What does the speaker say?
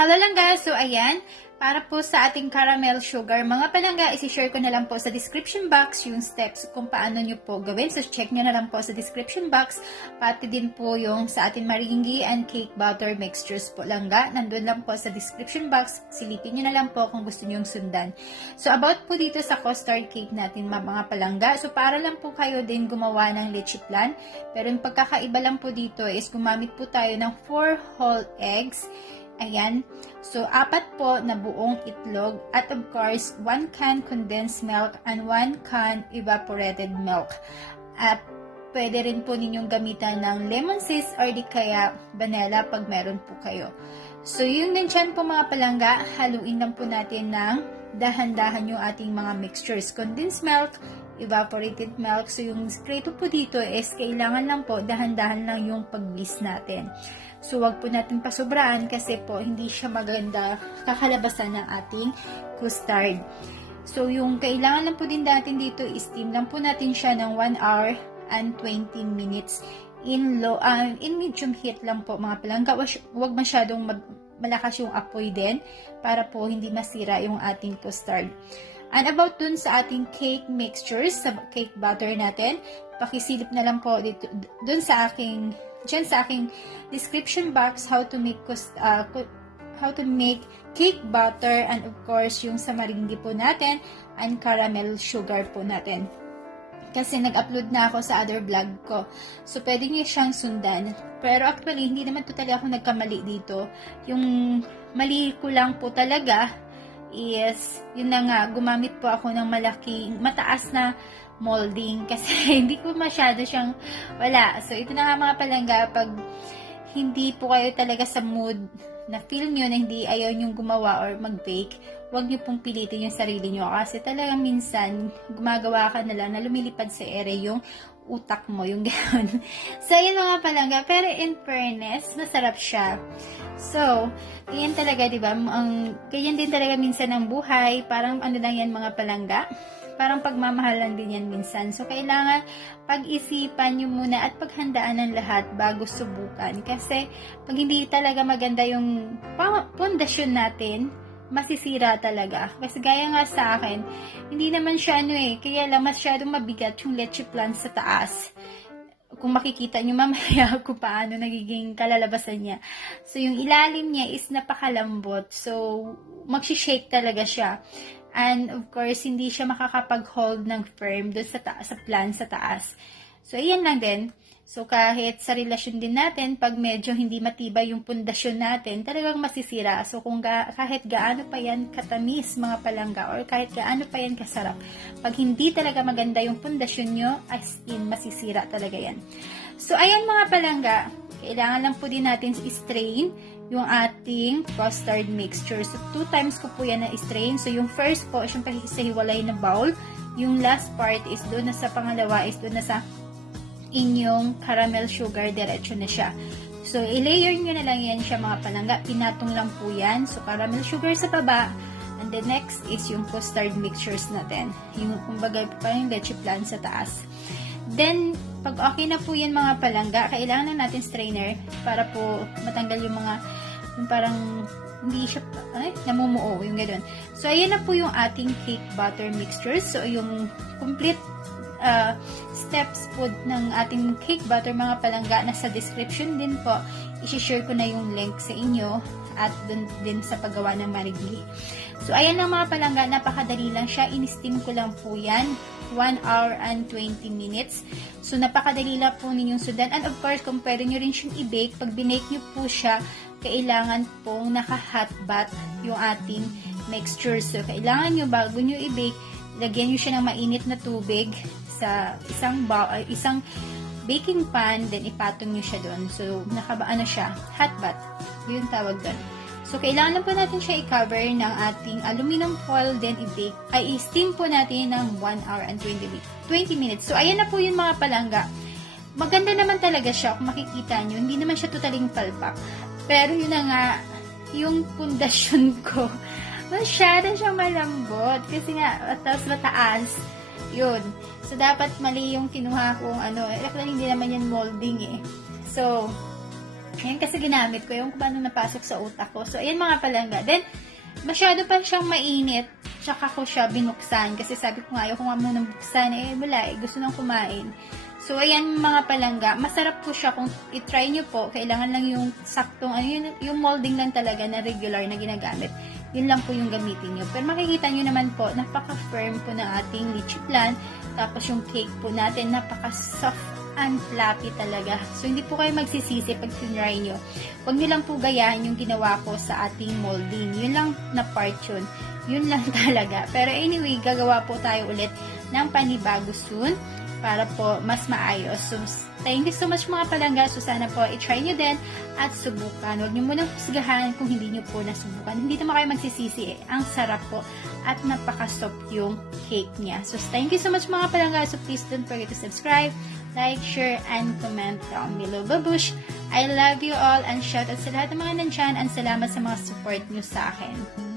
Hello lang guys! So ayan, para po sa ating caramel sugar, mga palangga, isi-share ko na lang po sa description box yung steps kung paano nyo po gawin. So check nyo na lang po sa description box, pati din po yung sa ating meringue and cake batter mixtures po langga. Nandun lang po sa description box, silipin nyo na lang po kung gusto nyo yung sundan. So about po dito sa custard cake natin mga palangga, so para lang po kayo din gumawa ng leche flan, pero yung pagkakaiba lang po dito is gumamit po tayo ng 4 whole eggs. Ayan. So, 4 po na buong itlog at of course, 1 can condensed milk and 1 can evaporated milk. At pwede rin po ninyong gamitan ng lemon zest or di kaya vanilla pag meron po kayo. So, yun din dyan po mga palangga, haluin lang po natin ng dahan-dahan yung ating mga mixtures. Condensed milk, evaporated milk. So, yung sekreto po dito is kailangan lang po dahan-dahan lang yung pag-whisk natin. So, wag po natin pasobrahan kasi po hindi siya maganda kakalabasan ng ating custard. So, yung kailangan lang po din natin dito is steam lang po natin siya ng 1 hour and 20 minutes in medium heat lang po mga palangga. Wag masyadong malakas yung apoy din para po hindi masira yung ating custard. And about dun sa ating cake mixtures, sa cake batter natin, pakisilip na lang po dito, dun sa aking description box how to make cake batter and of course yung sa meringue po natin and caramel sugar po natin. Kasi nag-upload na ako sa other vlog ko. So, pwede niyo siyang sundan. Pero actually, hindi naman totally ako nagkamali dito. Yung mali ko lang po talaga is, yun na nga, gumamit po ako ng mataas na molding kasi hindi ko masyado siyang wala. So, ito na nga mga palangga, pag hindi po kayo talaga sa mood na feel nyo na hindi ayaw nyong gumawa or mag-bake, huwag nyo pong pilitin yung sarili nyo kasi talagang minsan gumagawa ka na lang na lumilipad sa ere yung utak mo, yung gano'n. So, yun mga palangga. Pero in fairness, masarap siya. So, ganyan talaga, diba? Ganyan din talaga minsan ang buhay. Parang ano lang yan mga palangga. Parang pagmamahalan din yan minsan. So, kailangan pag-isipan nyo muna at paghandaan ng lahat bago subukan. Kasi, pag hindi talaga maganda yung pundasyon natin, masisira talaga. Kasi gaya nga sa akin, hindi naman siya kaya lang masyadong mabigat yung leche flan sa taas. Kung makikita nyo mamaya kung paano nagiging kalalabasan niya. So, yung ilalim niya is napakalambot. So, magsishake talaga siya. And, of course, hindi siya makakapag-hold ng firm doon sa flan sa taas. So, ayan lang din. So, kahit sa relasyon din natin, pag medyo hindi matibay yung pundasyon natin, talagang masisira. So, kung kahit gaano pa yan katamis, mga palangga, or kahit gaano pa yan kasarap, pag hindi talaga maganda yung pundasyon nyo, as in, masisira talaga yan. So, ayan mga palangga, kailangan lang po din natin i-strain yung ating custard mixture. So, 2 times ko po yan na-strain. So, yung first po, syempre sa hiwalay na bowl. Yung last part is doon na sa pangalawa, is doon na sa inyong caramel sugar, diretso na siya. So, i-layer nyo na lang yan siya mga palangga. Pinatong lang po yan. So, caramel sugar sa baba. And the next is yung custard mixtures natin. Yung, kumbaga, parang leche flan sa taas. Then, pag okay na po yan mga palangga, kailangan na natin strainer para po matanggal yung mga, yung parang hindi siya, namumuo, yung gano'n. So, ayan na po yung ating cake batter mixtures. So, yung complete steps po ng ating cake batter mga palangga, nasa description din po. I-share ko na yung link sa inyo at dun din sa paggawa ng meringue. So, ayan lang mga palangga, napakadali lang siya. In-steam ko lang po yan. 1 hour and 20 minutes. So, napakadali lang po ninyong sundan. And of course, kung pwede nyo rin siyang i-bake, pag binake nyo po siya, kailangan pong naka-hot bath yung ating mixture. So, kailangan nyo bago nyo i-bake, lagyan nyo siya ng mainit na tubig sa isang baking pan, then ipatong nyo siya doon. So, siya, hot bath. Yun tawag doon. So, kailangan lang po natin siya i-cover ng ating aluminum foil, then i-bake, i-steam po natin ng 1 hour and 20 minutes. So, ayan na po yung mga palangga. Maganda naman talaga siya, kung makikita nyo. Hindi naman siya totaling palpak. Pero yun na nga, yung pundasyon ko, masyado siyang malambot. Kasi nga, tapos mataas. Yun. So, dapat mali yung kinuha kong actually, hindi naman yan molding So, Ayan kasi ginamit ko yung kung paano napasok sa utak ko. So, ayan mga palangga. Then, masyado pa siyang mainit. Tsaka ko siya binuksan. Kasi sabi ko nga, ayaw ko nga munang buksan. Wala gusto nang kumain. So, ayan mga palangga. Masarap po siya kung itry nyo po. Kailangan lang yung saktong, yung molding lang talaga na regular na ginagamit. Yun lang po yung gamitin nyo. Pero makikita nyo naman po, napaka-firm po ng ating lychee flan. Tapos yung cake po natin, napaka-soft and fluffy talaga. So, hindi po kayo magsisisi pag tinry nyo. Huwag nyo lang po gayahin yung ginawa ko sa ating molding. Yun lang na part yun. Yun lang talaga. Pero anyway, gagawa po tayo ulit ng panibago soon para po mas maayos. So, thank you so much mga palangga. So, sana po i-try nyo din at subukan. Huwag nyo munang husgahan kung hindi nyo po nasubukan. Hindi naman kayo magsisisi. Ang sarap po at napaka-soft yung cake niya. So, thank you so much mga palangga. So, please don't forget to subscribe, like, share, and comment down below. Babush! I love you all and shout out sa lahat ng mga nandyan and salamat sa mga support nyo sa akin.